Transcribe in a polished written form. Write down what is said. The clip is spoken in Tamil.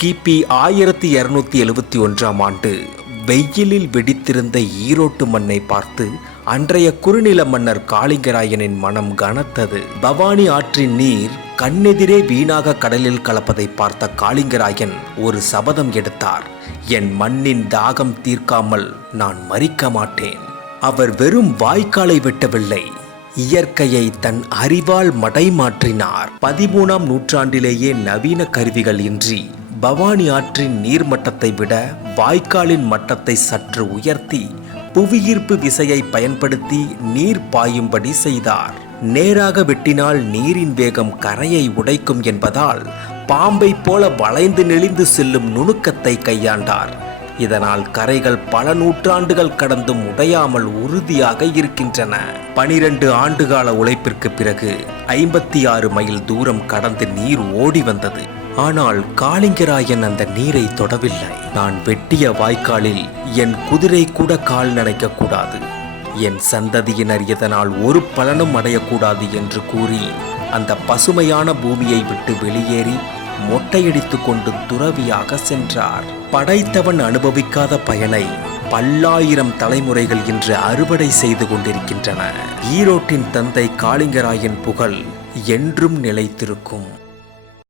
கிபி 1271 ஆண்டு வெயிலில் வெடித்திருந்த ஈரோட்டு மண்ணை பார்த்து அன்றைய குறுநில மன்னர் காளிங்கராயனின் மனம் கனத்தது. பவானி ஆற்றின் நீர் கண்ணெதிரே வீணாக கடலில் கலப்பதை பார்த்த காளிங்கராயன் ஒரு சபதம் எடுத்தார். என் மண்ணின் தாகம் தீர்க்காமல் நான் மரிக்க மாட்டேன். அவர் வெறும் வாய்க்காலை வெட்டவில்லை, இயற்கையை தன் அறிவால் மடைமாற்றினார். 13ஆம் நூற்றாண்டிலேயே நவீன கருவிகள் இன்றி பவானி ஆற்றின் நீர்மட்டத்தை விட வாய்க்காலின் மட்டத்தை சற்று உயர்த்தி புவியீர்ப்பு விசையை பயன்படுத்தி நீர் பாயும்படி செய்தார். நேராக வெட்டினால் நீரின் வேகம் கரையை உடைக்கும் என்பதால் பாம்பை போல வளைந்து நெளிந்து செல்லும் நுணுக்கத்தை கையாண்டார். இதனால் கரைகள் பல நூற்றாண்டுகள் கடந்தும் உடையாமல் உறுதியாக இருக்கின்றன. 12 ஆண்டுகால உழைப்பிற்கு பிறகு 56 மைல் தூரம் கடந்து நீர் ஓடி வந்தது. ஆனால் காளிங்கராயன் அந்த நீரை தொடவில்லை. நான் வெட்டிய வாய்க்காலில் என் குதிரை கூட கால் நனைக்க கூடாது, என் சந்ததியினர் இதனால் ஒரு பலனும் அடையக்கூடாது என்று கூறி அந்த பசுமையான பூமியை விட்டு வெளியேறி மொட்டையடித்து கொண்டு துறவியாக சென்றார். படைத்தவன் அனுபவிக்காத பயனை பல்லாயிரம் தலைமுறைகள் இன்று அறுவடை செய்து கொண்டிருக்கின்றன. ஈரோட்டின் தந்தை காளிங்கராயன் புகழ் என்றும் நிலைத்திருக்கும்.